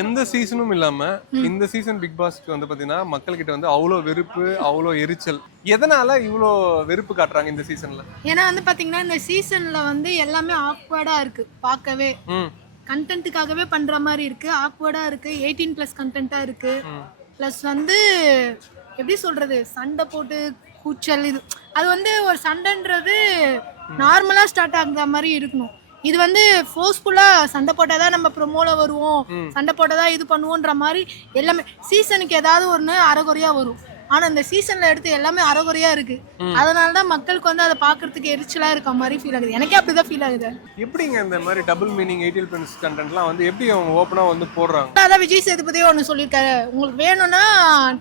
எந்த சீசனும் இல்லாம இந்த சீசன் பிக் பாஸ்க்கு வந்து பாத்தீங்கன்னா மக்கள் கிட்ட வந்து அவ்வளோ வெறுப்பு, அவ்வளோ எரிச்சல். எதனால இவ்வளோ வெறுப்பு காட்டுறாங்க இந்த சீசன்ல? ஏன்னா வந்து பாத்தீங்கன்னா இந்த சீசன்ல வந்து எல்லாமே ஆக்வர்டா இருக்கு பார்க்கவே. கண்டென்ட்டுக்காகவே பண்ற மாதிரி இருக்கு, ஆக்வர்டா இருக்கு, 18+ கண்டென்ட்டா இருக்கு. ப்ளஸ் வந்து எப்படி சொல்றது, சண்டை போட்டு கூச்சல் இது அது வந்து ஒரு சண்டைன்றது நார்மலா ஸ்டார்ட் ஆகுற மாதிரி இருக்கணும். இது வந்து ஃபோர்ஸ்ஃபுல்லா சண்டை போட்டாதான் நம்ம ப்ரொமோல வருவோம், சண்டை போட்டாதான் இது பண்ணுவோன்ற மாதிரி எல்லாமே சீசனுக்கு ஏதாவது ஒன்று அரைகுறையா வரும். ஆனா இந்த சீசன்ல எடுத்து எல்லாமே அரைகுறையா இருக்கு. அதனாலதான் மக்களுக்கு வந்து அதை பாக்குறதுக்கு எரிச்சலா இருக்க மாதிரி ஃபீல் ஆகுது. எனக்கே அப்படிதான் ஃபீல் ஆகுது. எப்படிங்க இந்த மாதிரி டபுள் மீனிங் 18+ கண்டென்ட்லாம் வந்து எப்படி அவங்க ஓப்பனா வந்து போடுறாங்க? அதான் விஜய் சேதுபதியே ஒன்று சொல்லியிருக்காரு, உங்களுக்கு வேணும்னா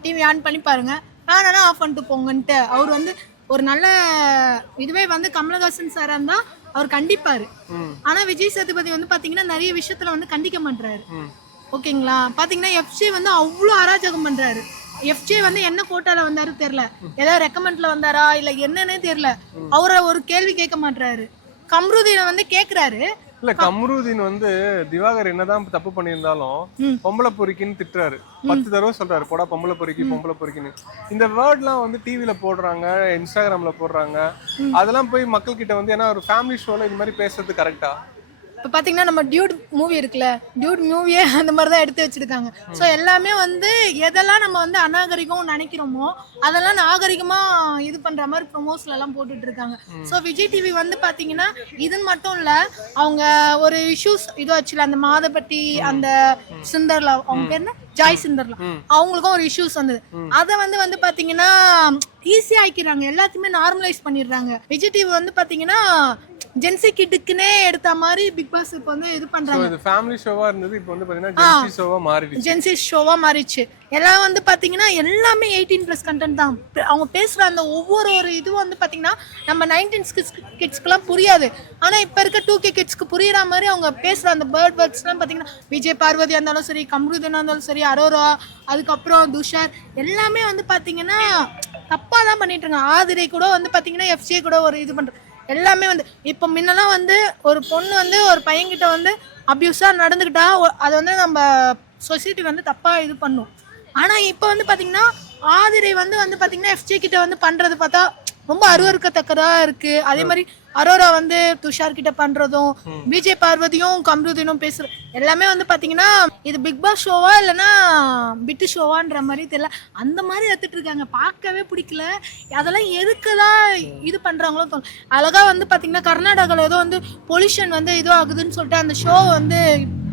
டிவி ஆன் பண்ணி பாருங்க, வேணும்னா ஆஃப் பண்ணிட்டு போங்கன்ட்டு. அவர் வந்து ஒரு நல்ல இதுவே வந்து கமலஹாசன் சாரா இருந்தா அவர் கண்டிப்பாரு. ஆனா விஜய் சேதுபதி வந்து பாத்தீங்கன்னா நிறைய விஷயத்துல வந்து கண்டிக்க மாட்டாரு. ஓகேங்களா? பாத்தீங்கன்னா எஃப்ஜே வந்து அவ்வளவு அராஜகம் பண்றாரு. எஃப்ஜே வந்து என்ன கோட்டால வந்தாரு தெரியல, ஏதாவது ரெக்கமெண்ட்ல வந்தாரா இல்ல என்னன்னே தெரியல. அவரை ஒரு கேள்வி கேட்க மாட்டாரு. கம்ருதீனை வந்து கேக்குறாரு. இல்ல கம்ருதீன் வந்து திவாகர் என்னதான் தப்பு பண்ணியிருந்தாலும் பொம்பளை பொறுக்கின்னு திட்டுறாரு. 10 தடவை சொல்றாரு, போடா பொம்பளை பொறுக்கி பொம்பளை பொறுக்கின்னு. இந்த வேர்ட்லாம் வந்து டிவில போடுறாங்க, இன்ஸ்டாகிராம்ல போடுறாங்க. அதெல்லாம் போய் மக்கள் கிட்ட வந்து ஏன்னா ஒரு ஃபேமிலி ஷோல இது மாதிரி பேசுறது கரெக்டா? இப்போ பார்த்தீங்கன்னா நம்ம டியூட் மூவி இருக்குல்ல, டியூட் மூவியே அந்த மாதிரி தான் எடுத்து வச்சிருக்காங்க. ஸோ எல்லாமே வந்து எதெல்லாம் நம்ம வந்து அநாகரிகம் நினைக்கிறோமோ அதெல்லாம் நாகரிகமாக இது பண்ணுற மாதிரி ப்ரொமோஸ்லாம் போட்டுட்டு இருக்காங்க. ஸோ விஜய் டிவி வந்து பார்த்தீங்கன்னா இதுன்னு மட்டும் இல்லை, அவங்க ஒரு இஷ்யூஸ் இது ஆச்சுல, அந்த மாதப்பட்டி அந்த சுந்தர்லா, அவங்க பேர் என்ன, ஜாய் சுந்தர்லா, அவங்களுக்கும் ஒரு இஷ்யூஸ் வந்தது. அதை வந்து பார்த்தீங்கன்னா ஈஸியா ஆக்கிடுறாங்க, எல்லாத்தையுமே நார்மலைஸ் பண்ணிடுறாங்க. விஜய் டிவி வந்து பார்த்தீங்கன்னா ஜென்சி கிட்டுக்குனே எடுத்த மாதிரி பிக் பாஸ் இப்போ வந்து இது பண்றாங்க. இது ஃபேமிலி ஷோவா இருந்தது, இப்போ வந்து பாத்தீங்கன்னா ஜென்சி ஷோவா மாறிடுச்சு. ஜென்சி ஷோவா மாறிடுச்சு. எல்லாம் வந்து பாத்தீங்கன்னா எல்லாமே 18+ கண்டென்ட் தான். அவங்க பேசுற அந்த ஒவ்வொரு இதுவும் வந்து பாத்தீங்கன்னா நம்ம 19s கிட்ஸ்க்குலாம் புரியாது. ஆனா இப்ப இருக்க 2K கிட்ஸ்க்கு புரியுற மாதிரி அவங்க பேசுற அந்த பேர்ட் வேர்ட்ஸ்லாம் பாத்தீங்கன்னா விஜய் பார்வதியா இருந்தாலும் சரி, கம்ருதீனா இருந்தாலும் சரி, அரோரா, அதுக்கப்புறம் துஷார், எல்லாமே வந்து பாத்தீங்கன்னா தப்பா தான் பண்ணிட்டு இருக்காங்க. ஆதிரை கூட வந்து பாத்தீங்கன்னா எஃப்ஜே கூட ஒரு இது பண்ற எல்லாமே வந்து இப்போ முன்னெல்லாம் வந்து ஒரு பொண்ணு வந்து ஒரு பையன்கிட்ட வந்து அபியூஸா நடந்துக்கிட்டா அதை வந்து நம்ம சொசைட்டி வந்து தப்பா இது பண்ணும். ஆனா இப்போ வந்து பாத்தீங்கன்னா ஆதிரை வந்து பாத்தீங்கன்னா எஃப்ஜே கிட்ட வந்து பண்றது பார்த்தா ரொம்ப அருவருக்கத்தக்கதா இருக்கு. அதே மாதிரி அரோரா வந்து துஷார் கிட்ட பண்றதும், விஜய் பார்வதியும் கம்ருதீனும் பேசுற எல்லாமே வந்து பாத்தீங்கன்னா இது பிக் பாஸ் ஷோவா இல்லைன்னா பிட்டு ஷோவான்ற மாதிரி தெரியல, அந்த மாதிரி எடுத்துட்டு இருக்காங்க. பார்க்கவே பிடிக்கல. அதெல்லாம் எதுக்குதான் இது பண்றாங்களோ தோணும். அழகா வந்து பாத்தீங்கன்னா கர்நாடகாவில் ஏதோ வந்து பொல்யூஷன் வந்து இதோ ஆகுதுன்னு சொல்லிட்டு அந்த ஷோ வந்து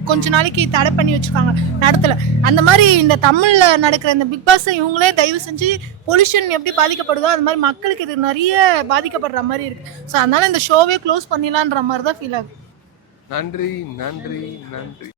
கொஞ்ச நாளைக்கு தடை பண்ணி வச்சிருக்காங்க நடத்தல. அந்த மாதிரி இந்த தமிழ்ல நடக்கிற இந்த பிக் பாஸ் இவங்களே தயவு செஞ்சு பொல்யூஷன் எப்படி பாதிக்கப்படுதோ அது மாதிரி மக்களுக்கு இது நிறைய பாதிக்கப்படுற மாதிரி இருக்கு. ஸோ அதனால இந்த ஷோவே க்ளோஸ் பண்ணிடலான்ற மாதிரி தான் ஃபீல் ஆகுது. நன்றி நன்றி நன்றி.